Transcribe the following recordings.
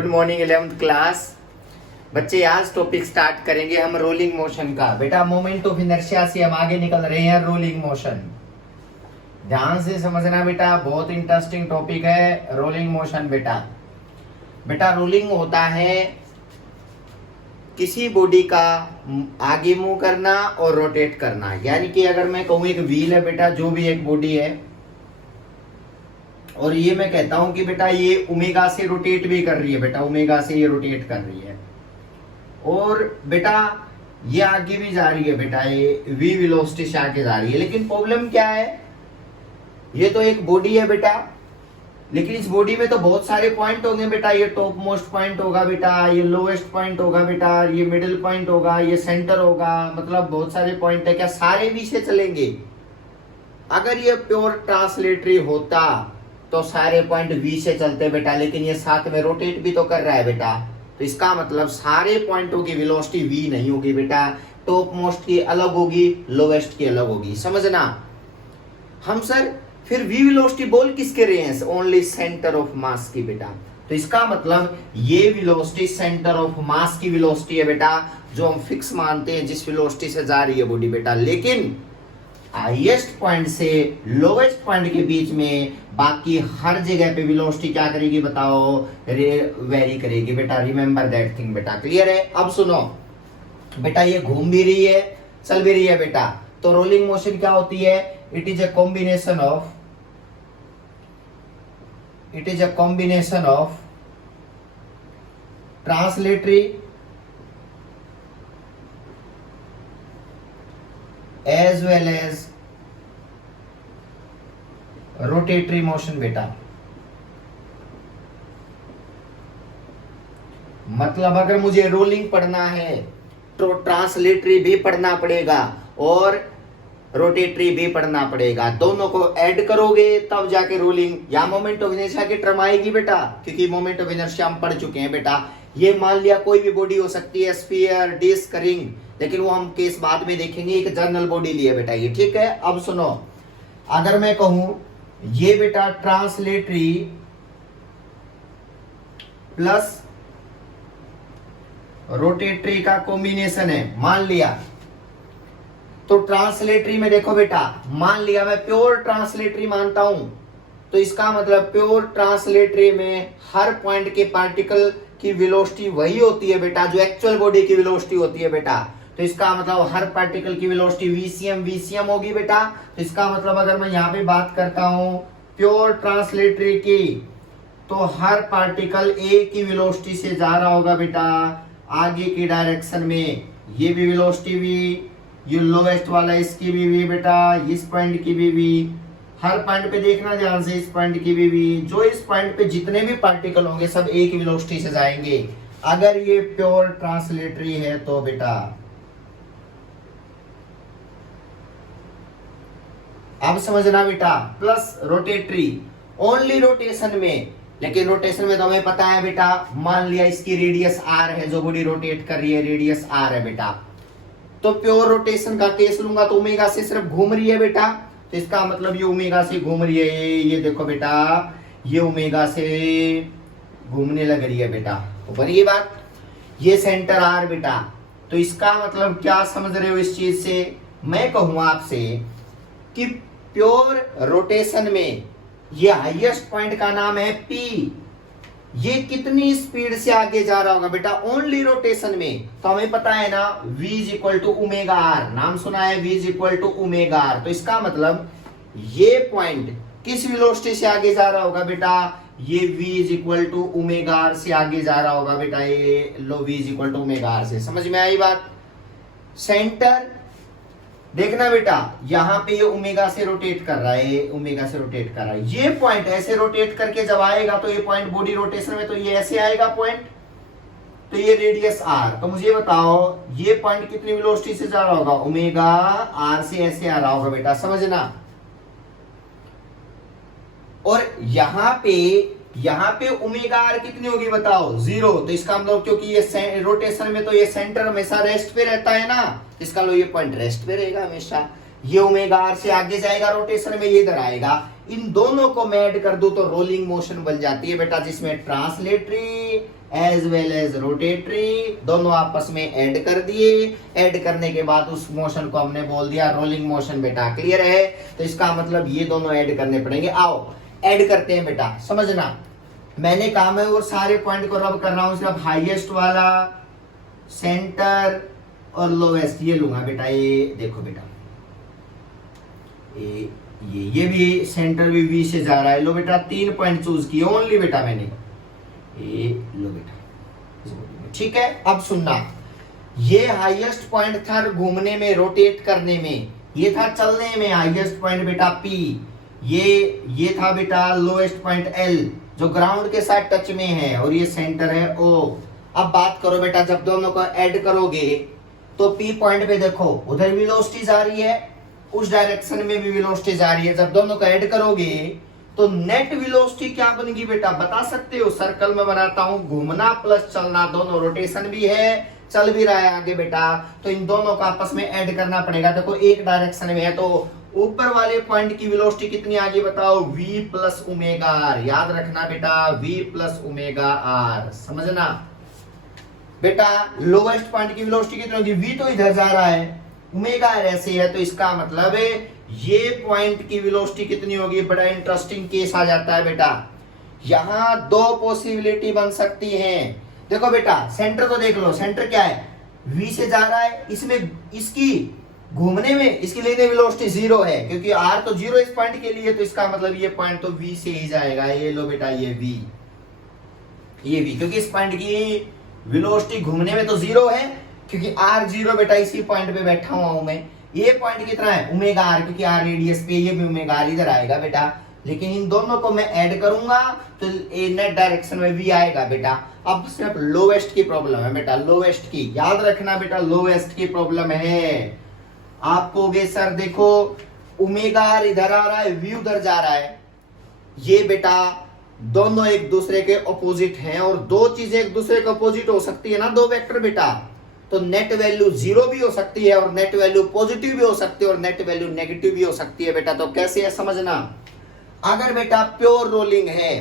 Good morning 11th class बच्चे। आज topic start करेंगे हम रोलिंग मोशन का। बेटा मोमेंट ऑफ इनर्शिया से हम आगे निकल रहे हैं रोलिंग मोशन। ध्यान से समझना बेटा, बहुत इंटरेस्टिंग टॉपिक है रोलिंग मोशन। बेटा रोलिंग होता है किसी बॉडी का आगे मूव करना और रोटेट करना। यानी कि अगर मैं कहूँ एक व्हील है बेटा, जो भी एक बॉडी है, और ये मैं कहता हूं कि बेटा ये ओमेगा से रोटेट भी कर रही है। बेटा ओमेगा से ये रोटेट कर रही है और बेटा ये आगे भी जा रही है। बेटा ये वी वेलोसिटी से आगे जा रही है। लेकिन प्रॉब्लम क्या है, ये तो एक बॉडी है बेटा, लेकिन इस बॉडी में तो बहुत सारे पॉइंट होंगे बेटा। ये टॉप मोस्ट पॉइंट होगा बेटा, ये लोएस्ट पॉइंट होगा बेटा, ये मिडिल पॉइंट होगा, ये सेंटर होगा। मतलब बहुत सारे पॉइंट है। क्या सारे वी से चलेंगे? अगर ये प्योर ट्रांसलेटरी होता तो सारे पॉइंट वी से चलते बेटा, लेकिन ये साथ में रोटेट भी तो कर रहा है बेटा। तो इसका मतलब सारे पॉइंटों की वेलोसिटी वी नहीं होगी बेटा। टॉप मोस्ट की अलग होगी, लोवेस्ट की अलग होगी। समझना। हम सर फिर वी वेलोसिटी बोल किसके रहे हैं? ओनली सेंटर ऑफ मास की बेटा। तो इसका मतलब ये वेलोसिटी सेंटर ऑफ मास की वेलोसिटी है बेटा, जो हम फिक्स मानते हैं जिस वेलोसिटी से जा रही है बॉडी बेटा। लेकिन हाईएस्ट पॉइंट से लोवेस्ट पॉइंट के बीच में बाकी हर जगह पे वेलोसिटी क्या करेगी बताओ? वेरी करेगी बेटा। रिमेंबर दैट थिंग बेटा। क्लियर है? अब सुनो बेटा, ये घूम भी रही है, चल भी रही है बेटा। तो रोलिंग मोशन क्या होती है? It is a combination of translatory as well as rotatory motion बेटा। मतलब अगर मुझे रोलिंग पढ़ना है तो ट्रांसलेटरी भी पढ़ना पड़ेगा और रोटेटरी भी पढ़ना पड़ेगा। दोनों को ऐड करोगे तब जाके रोलिंग या मोमेंट ऑफ इनर्शिया की टर्म आएगी बेटा, क्योंकि मोमेंट ऑफ इनर्शिया हम पढ़ चुके हैं बेटा। ये मान लिया कोई भी बॉडी हो सकती है, स्फीयर, डिस्क, रिंग, लेकिन वो हम केस बाद में देखेंगे। एक जनरल बॉडी लिए बेटा ये, ठीक है? अब सुनो, अगर मैं कहूं ये बेटा ट्रांसलेटरी प्लस रोटेटरी का कॉम्बिनेशन है, मान लिया। तो ट्रांसलेटरी में देखो बेटा, मान लिया मैं प्योर ट्रांसलेटरी मानता हूं, तो इसका मतलब प्योर ट्रांसलेटरी में हर पॉइंट के पार्टिकल की वेलोसिटी वही होती है बेटा जो एक्चुअल बॉडी की वेलोसिटी होती है बेटा। तो इसका मतलब हर पार्टिकल की वेलोसिटी वीसीएम होगी बेटा। तो इसका मतलब अगर मैं यहाँ पे बात करता हूँ प्योर ट्रांसलेटरी की, तो हर पार्टिकल ए की वेलोसिटी से जा रहा होगा बेटा आगे की डायरेक्शन में। ये भी वेलोसिटी वी, ये लोवेस्ट वाला इसकी भी बेटा, इस पॉइंट की भी। हर पॉइंट पे देखना ध्यान से, इस पॉइंट की भी। जो इस पॉइंट पे जितने भी पार्टिकल होंगे सब एक वेलोसिटी से जाएंगे, अगर ये प्योर ट्रांसलेटरी है तो बेटा। अब समझना बेटा, प्लस रोटेटरी ओनली रोटेशन में। लेकिन रोटेशन में तो हमें पता है बेटा, मान लिया इसकी रेडियस आर है, जो बॉडी रोटेट कर रही है रेडियस आर है बेटा। तो प्योर रोटेशन का केस लूंगा तो ओमेगा से सिर्फ घूम रही है बेटा। तो इसका मतलब ये ओमेगा से घूम रही है। ये देखो बेटा, ये ओमेगा से घूमने लग रही है बेटा ऊपर। ये बात, ये सेंटर आर बेटा। तो इसका मतलब क्या समझ रहे हो इस चीज से? मैं कहूं आपसे कि प्योर रोटेशन में ये हाईएस्ट पॉइंट का नाम है पी। ये कितनी स्पीड से आगे जा रहा होगा बेटा? ओनली रोटेशन में। तो हमें पता है ना v is equal to omega r, नाम सुना है, v is equal to omega r. तो इसका मतलब ये पॉइंट किस वेलोसिटी से आगे जा रहा होगा बेटा? ये v is equal to omega r से आगे जा रहा होगा बेटा। ये लो v is equal to omega r से। समझ में आई बात? सेंटर देखना बेटा, यहाँ पे ये ओमेगा से रोटेट कर रहा है, ओमेगा से रोटेट कर रहा है। ये पॉइंट ऐसे रोटेट करके जब आएगा तो ये पॉइंट बॉडी रोटेशन में, तो ये ऐसे आएगा पॉइंट। तो ये रेडियस आर। तो मुझे बताओ ये पॉइंट कितनी वेलोसिटी से जा रहा होगा? ओमेगा आर से ऐसे आ रहा होगा बेटा। समझना। और यहाँ पे ओमेगा आर कितनी होगी बताओ? 0। तो इसका मतलब क्योंकि ये रोटेशन में तो ये सेंटर हमेशा रेस्ट पे रहता है ना, इसका मतलब ये पॉइंट रेस्ट पे रहेगा हमेशा। ये ओमेगा आर से आगे जाएगा रोटेशन में, ये इधर आएगा। इन दोनों को मैं ऐड कर दूं तो रोलिंग मोशन बन जाती है बेटा, जिसमें translatory as well as rotatory, दोनों आपस में ऐड कर दिए। ऐड करने के बाद उस मोशन को हमने बोल दिया रोलिंग मोशन बेटा। क्लियर है? तो इसका मतलब ये दोनों ऐड करने पड़ेंगे। आओ ऐड करते हैं बेटा, समझना। मैंने काम है वो सारे पॉइंट को रब कर रहा हूं, सिर्फ हाईएस्ट वाला, सेंटर और लोवेस्ट ये लूंगा बेटा। ये देखो बेटा, ये भी सेंटर भी वी से जा रहा है। लो बेटा 3 पॉइंट चूज किए ओनली बेटा मैंने, ये लो बेटा। ठीक है, अब सुनना, ये हाईएस्ट पॉइंट था घूमने में, रोटेट करने में, ये था चलने में हाईएस्ट पॉइंट बेटा पी, ये था बेटा लोएस्ट पॉइंट एल जो ग्राउंड के साथ टच में है, और ये सेंटर है ओ। अब बात करो बेटा, जब दोनों को ऐड करोगे तो पी पॉइंट पे देखो उधर वेलोसिटी जा रही है, उस डायरेक्शन में भी वेलोसिटी जा रही है। जब दोनों को ऐड करोगे तो नेट वेलोसिटी क्या बनेगी बेटा, बता सकते हो? सर्कल में बनाता हूं, घूमना प्लस चलना, दोनों रोटेशन भी है, चल भी रहा है आगे बेटा, तो इन दोनों को आपस में ऐड करना पड़ेगा। देखो एक डायरेक्शन में है तो ऊपर वाले पॉइंट की वेलोसिटी कितनी आगे बताओ, v प्लस ओमेगा आर। याद रखना बेटा, v प्लस ओमेगा आर, समझना बेटा। लोवेस्ट पॉइंट की वेलोसिटी कितनी होगी, v तो इधर जा रहा है, ओमेगा आर ऐसे है, तो इसका मतलब है ये पॉइंट की वेलोसिटी कितनी होगी। बड़ा इंटरेस्टिंग केस आ जाता है बेटा, यहां 2 पॉसिबिलिटी बन सकती हैं। देखो बेटा सेंटर को देख लो, सेंटर क्या है, v से जा रहा है, इसमें इसकी घूमने में इसकी लेने वेलोसिटी 0 है, क्योंकि r तो 0 इस पॉइंट के लिए, तो इसका मतलब ये पॉइंट तो v से ही जाएगा। ये लो बेटा ये v, क्योंकि इस पॉइंट की वेलोसिटी घूमने में तो 0 है, क्योंकि r 0 बेटा इसी पॉइंट पे बैठा हुआ हूं मैं। ये पॉइंट कितना है ओमेगा r, क्योंकि r रेडियस पे, ये भी ओमेगा r इधर आएगा बेटा। लेकिन इन दोनों को मैं ऐड करूंगा तो ये नेट डायरेक्शन में v आएगा बेटा। अब सिर्फ लोवेस्ट की प्रॉब्लम है बेटा, लोवेस्ट की, याद रखना बेटा, लोवेस्ट की प्रॉब्लम है। आप कहोगे सर देखो ओमेगा आर इधर आ रहा है, v उधर जा रहा है, ये बेटा दोनों एक दूसरे के ऑपोजिट हैं, और 2 चीजें एक दूसरे के ऑपोजिट हो सकती है ना, 2 वेक्टर बेटा, तो नेट वैल्यू 0 भी हो सकती है, और नेट वैल्यू पॉजिटिव भी हो सकती है, और नेट वैल्यू नेगेटिव भी हो सकती है बेटा। तो कैसे है समझना, अगर बेटा प्योर रोलिंग है,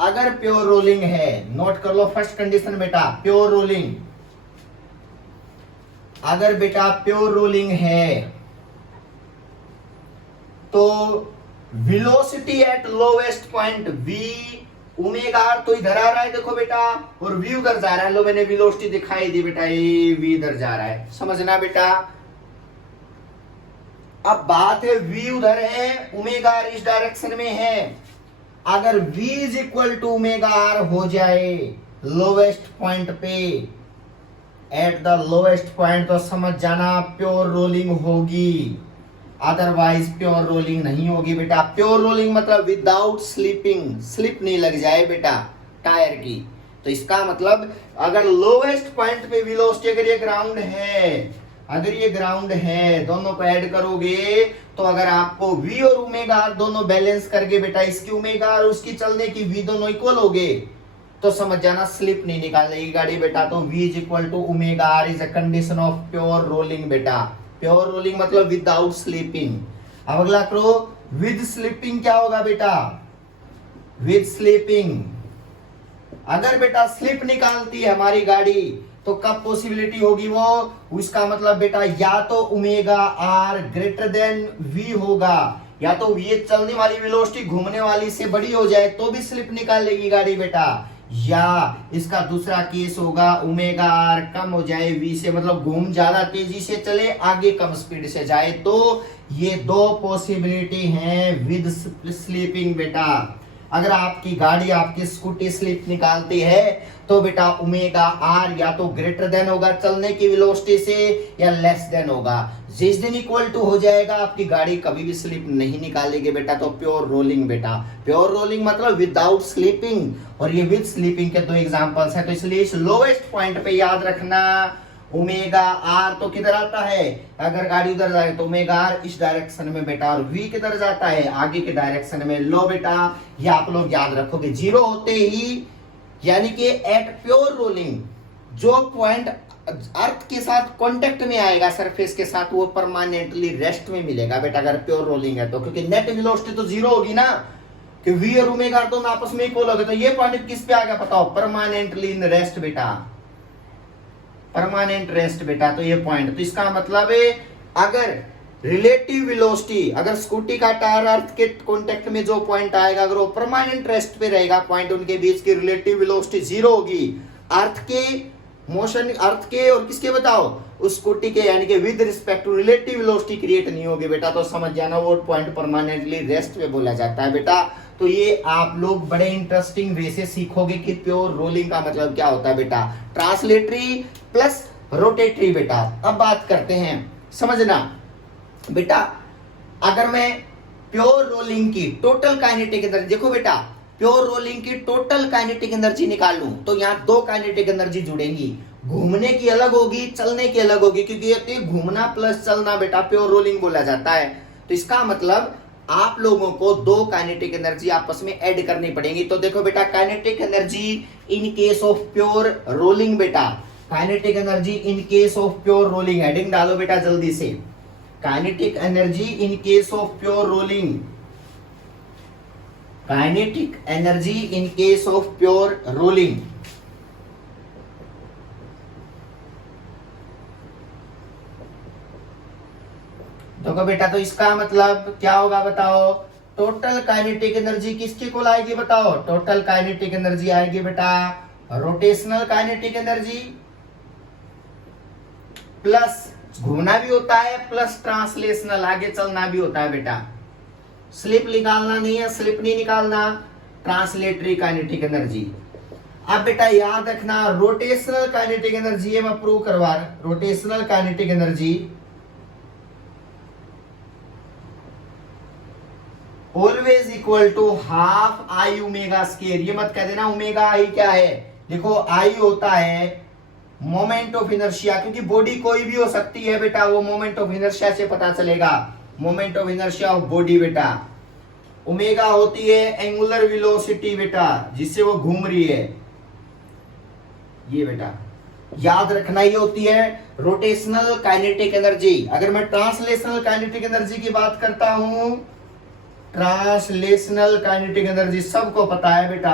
अगर प्योर रोलिंग है, नोट कर लो फर्स्ट कंडीशन बेटा, प्योर रोलिंग, अगर बेटा प्योर रोलिंग है तो velocity at lowest point v, omega r तो इधर आ रहा है देखो बेटा, और v उधर जा रहा है। लो मैंने वेलोसिटी दिखाई दी बेटा, ये v इधर जा रहा है, समझना बेटा। अब बात है v उधर है, ओमेगा आर इस डायरेक्शन में है। अगर v is equal to omega r हो जाए लोवेस्ट पॉइंट पे, एट द लोवेस्ट पॉइंट, तो समझ जाना प्योर रोलिंग होगी, अदरवाइज प्योर रोलिंग नहीं होगी बेटा। प्योर रोलिंग मतलब विदाउट स्लिपिंग, स्लिप नहीं लग जाए बेटा टायर की। तो इसका मतलब अगर लोवेस्ट पॉइंट पे वेलोसिटी, अगर ये ग्राउंड है, अगर ये ग्राउंड है, दोनों को ऐड करोगे तो अगर आपको v और ओमेगा आर दोनों बैलेंस करके बेटा, इसकी ओमेगा और उसकी चलने की v दोनों इक्वल हो गए, तो समझ जाना स्लिप नहीं निकालेगी गाड़ी बेटा। तो v is equal to omega r is a condition of pure rolling बेटा। प्योर रोलिंग मतलब विदाउट स्लीपिंग। अब अगला करो, विद स्लीपिंग क्या होगा बेटा, विद स्लीपिंग अगर बेटा स्लिप निकालती है हमारी गाड़ी तो कब पॉसिबिलिटी होगी वो, उसका मतलब बेटा या तो omega r greater than v होगा, या तो ये चलने वाली वेलोसिटी घूमने वाली से बड़ी हो जाए तो भी स्लिप निकाल लेगी गाड़ी बेटा, या इसका दूसरा केस होगा ओमेगा आर कम हो जाए v से, मतलब घूम ज्यादा तेजी से चले, आगे कम स्पीड से जाए। तो ये 2 पॉसिबिलिटी हैं विद स्लीपिंग बेटा। अगर आपकी गाड़ी, आपकी स्कूटी स्लिप निकालती है तो बेटा ओमेगा आर या तो ग्रेटर देन होगा चलने की वेलोसिटी से, या लेस देन होगा। जिस दिन इक्वल टू हो जाएगा आपकी गाड़ी कभी भी स्लिप नहीं निकालेगी बेटा। तो प्योर रोलिंग बेटा, प्योर रोलिंग मतलब विदाउट स्लीपिंग, और ये विद स्लीपिंग के 2 एग्जांपल्स हैं। तो इसलिए इस लोवेस्ट पॉइंट पे याद रखना ओमेगा आर तो किधर आता है, अगर गाड़ी उधर जाए तो ओमेगा आर इस डायरेक्शन में बेटा, और v किधर जाता है आगे के डायरेक्शन में। लो बेटा ये आप लोग याद रखोगे, 0 होते ही यानी कि एट प्योर रोलिंग जो पॉइंट अर्थ के साथ कांटेक्ट में आएगा सरफेस के साथ, वो परमानेंटली रेस्ट में मिलेगा बेटा अगर प्योर रोलिंग है तो, क्योंकि नेट वेलोसिटी तो 0 होगी ना, कि वी और ओमेगा दोनों आपस में इक्वल हो गए, तो ये पॉइंट किस पे आ गया बताओ, परमानेंटली इन रेस्ट बेटा, परमानेंट रेस्ट बेटा। तो ये पॉइंट, तो इसका मतलब है अगर रिलेटिव वेलोसिटी, अगर स्कूटी का टायर अर्थ के कांटेक्ट में जो पॉइंट आएगा अगर वो परमानेंट रेस्ट पे रहेगा पॉइंट, उनके बीच की रिलेटिव वेलोसिटी जीरो होगी। अर्थ के मोशन, अर्थ के और किसके बताओ, उस स्कूटी के, यानी कि with respect to relative velocity create नहीं होगी बेटा, तो समझ जाना वो पॉइंट परमानेंटली रेस्ट पे बोला जाता है बेटा। तो ये आप लोग बड़े इंटरेस्टिंग वे से सीखोगे कि प्योर रोलिंग का मतलब क्या होता है बेटा, ट्रांसलेटरी प्लस रोटेटरी बेटा। अब बात करते हैं, समझना बेटा, अगर मैं प्योर रोलिंग की टोटल काइनेटिक एनर्जी, देखो बेटा प्योर रोलिंग की टोटल काइनेटिक एनर्जी निकाल लूं तो यहाँ दो काइनेटिक एनर्जी जुड़ेंगी, घूमने की अलग होगी, चलने की अलग होगी, क्योंकि ये घूमना प्लस चलना बेटा प्योर रोलिंग बोला जाता है। तो इसका मतलब आप लोगों को दो काइनेटिक एनर्जी आपस में ऐड करनी पड़ेगी। तो देखो बेटा kinetic energy in case of pure rolling बेटा, kinetic energy in case of pure rolling, heading डालो बेटा जल्दी से, kinetic energy in case of pure rolling, kinetic energy in case of pure rolling. देखो बेटा तो इसका मतलब क्या होगा बताओ, टोटल काइनेटिक एनर्जी किसके को आएगी बताओ, टोटल काइनेटिक एनर्जी आएगी बेटा रोटेशनल काइनेटिक एनर्जी प्लस घूमना भी होता है प्लस ट्रांसलेशनल, आगे चलना भी होता है बेटा, स्लिप निकालना नहीं है, स्लिप नहीं निकालना, ट्रांसलेटरी काइनेटिक एनर्जी। अब बेटा याद रखना रोटेशनल काइनेटिक एनर्जी, ये मैं प्रूव करवा रहा, rotational kinetic energy always equal to half I omega square. ये मत कह देना ओमेगा आई क्या है, देखो आई होता है मोमेंट ऑफ इनर्शिया, क्योंकि बॉडी कोई भी हो सकती है बेटा, वो मोमेंट ऑफ इनर्शिया से पता चलेगा, moment of inertia of body बेटा। ओमेगा होती है एंगुलर वेलोसिटी बेटा, जिससे वो घूम रही है, ये बेटा याद रखना, ये होती है रोटेशनल काइनेटिक एनर्जी। अगर मैं ट्रांसलेशनल काइनेटिक एनर्जी की बात करता हूं, ट्रांसलेशनल काइनेटिक एनर्जी सबको पता है बेटा,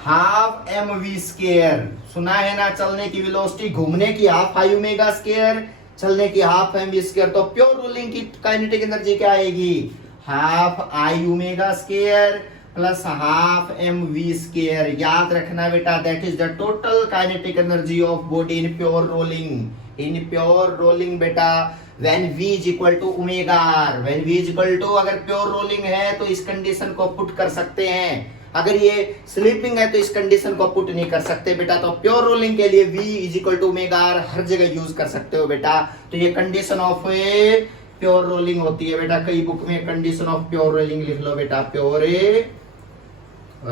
हाफ एम वी स्क्वायर, सुना है ना, चलने की वेलोसिटी, घूमने की हाफ आई ओमेगा स्क्वायर, चलने की हाफ एम वी स्क्वायर। तो प्योर रोलिंग की काइनेटिक एनर्जी क्या आएगी, half I omega square plus half m v square. याद रखना बेटा that is the total kinetic energy of body in pure rolling, in pure rolling बेटा, when v is equal to omega r, when v is equal to, अगर pure rolling है तो इस condition को put कर सकते हैं, अगर ये स्लीपिंग है तो इस कंडीशन को पुट नहीं कर सकते बेटा। तो प्योर रोलिंग के लिए v is equal to omega r हर जगह यूज कर सकते हो बेटा। तो ये कंडीशन ऑफ प्योर रोलिंग होती है बेटा, कई बुक में कंडीशन ऑफ प्योर रोलिंग लिख लो बेटा, प्योर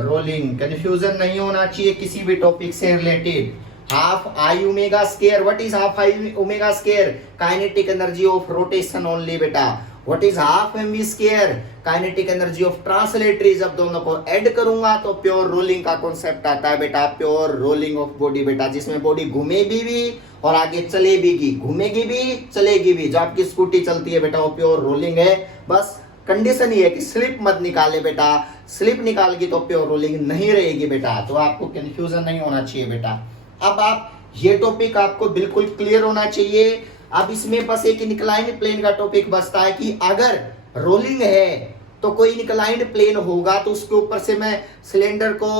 रोलिंग। कंफ्यूजन नहीं होना चाहिए किसी भी टॉपिक से related. Half I omega square, what is half I omega square, kinetic energy of rotation only बेटा। What is half m v square, kinetic energy of translatory. जब दोनों को ऐड करूंगा तो प्योर रोलिंग का कॉन्सेप्ट आता है बेटा, प्योर रोलिंग ऑफ बॉडी बेटा, जिसमें बॉडी घूमेगी भी और आगे चलेगी भी, घूमेगी भी चलेगी भी। जो आपकी स्कूटी चलती है बेटा वो प्योर रोलिंग है। बस कंडीशन ये है कि स्लिप मत निकाले बेटा, स्लिप निकालेगी तो प्योर रोलिंग नहीं रहेगी बेटा। तो आपको कंफ्यूजन नहीं होना चाहिए बेटा। अब आप ये टॉपिक आपको बिल्कुल क्लियर होना चाहिए। अब इसमें बस एक इंक्लाइंड प्लेन का टॉपिक बचता है कि अगर रोलिंग है तो कोई इंक्लाइंड प्लेन होगा तो उसके ऊपर से मैं सिलेंडर को,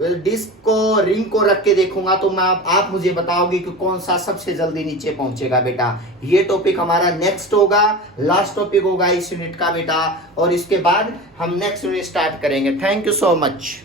डिस्क को, रिंग को रख के देखूंगा तो मैं आप मुझे बताओगे कि कौन सा सबसे जल्दी नीचे पहुंचेगा बेटा। ये टॉपिक हमारा नेक्स्ट होगा, लास्ट टॉपिक होगा इस यूनिट का बेटा, और इसके बाद हम नेक्स्ट यूनिट स्टार्ट करेंगे। Thank you so much.